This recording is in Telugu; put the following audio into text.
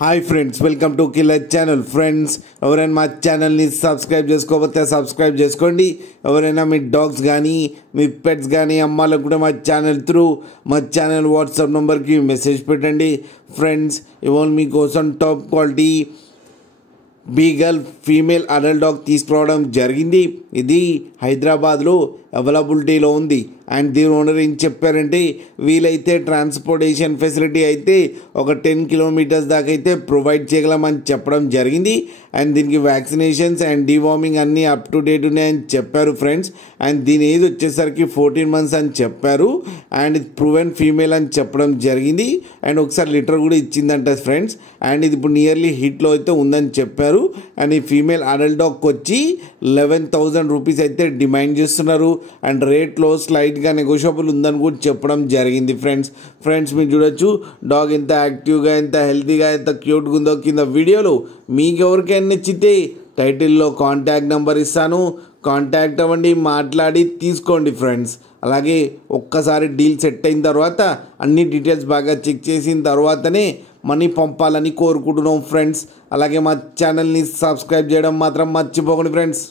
Hi friends, welcome to killer channel. Friends, ఎవరైనా మా ఛానల్ని సబ్స్క్రైబ్ చేసుకోకపోతే సబ్స్క్రైబ్ చేసుకోండి. ఎవరైనా మీ డాగ్స్ కానీ మీ పెట్స్ కానీ అమ్మాలనుకుంటే మా ఛానల్ వాట్సాప్ నెంబర్కి మెసేజ్ పెట్టండి. ఫ్రెండ్స్, ఇవాళ మీకోసం top quality beagle female adult dog తీసుకురావడం జరిగింది. ఇది హైదరాబాద్లో అవైలబిలిటీలో ఉంది. అండ్ దీని ఓనర్ ఏం చెప్పారంటే, వీలైతే ట్రాన్స్పోర్టేషన్ ఫెసిలిటీ అయితే ఒక 10 కిలోమీటర్స్ దాకా అయితే ప్రొవైడ్ చేయగలమని చెప్పడం జరిగింది. అండ్ దీనికి వ్యాక్సినేషన్స్ అండ్ డివార్మింగ్ అన్నీ అప్ టు డేట్ ఉన్నాయని చెప్పారు ఫ్రెండ్స్. అండ్ దీని ఏజ్ వచ్చేసరికి 14 మంత్స్ అని చెప్పారు. అండ్ ఇది ప్రూవెన్ ఫీమేల్ అని చెప్పడం జరిగింది. అండ్ ఒకసారి లిటర్ కూడా ఇచ్చిందంట ఫ్రెండ్స్. అండ్ ఇది ఇప్పుడు నియర్లీ హిట్లో అయితే ఉందని చెప్పారు. అండ్ ఈ ఫీమేల్ అడల్ట్ డాగ్కి వచ్చి 11,000 రూపీస్ అయితే డిమాండ్ చేస్తున్నారు. అండ్ రేట్లో స్లైట్గా నెగోషియబుల్ ఉందని కూడా చెప్పడం జరిగింది ఫ్రెండ్స్ మీరు చూడొచ్చు డాగ్ ఎంత యాక్టివ్గా, ఎంత హెల్తీగా, ఎంత క్యూట్గా ఉందో కింద వీడియోలో. మీకు ఎవరికైనా నచ్చితే టైటిల్లో కాంటాక్ట్ నెంబర్ ఇస్తాను, కాంటాక్ట్ అవ్వండి, మాట్లాడి తీసుకోండి ఫ్రెండ్స్. అలాగే ఒక్కసారి డీల్ సెట్ అయిన తర్వాత అన్ని డీటెయిల్స్ బాగా చెక్ చేసిన తర్వాతనే మనీ పంపాలని కోరుకుంటున్నాం ఫ్రెండ్స్. అలాగే మా ఛానల్ని సబ్స్క్రైబ్ చేయడం మాత్రం మర్చిపోకండి ఫ్రెండ్స్.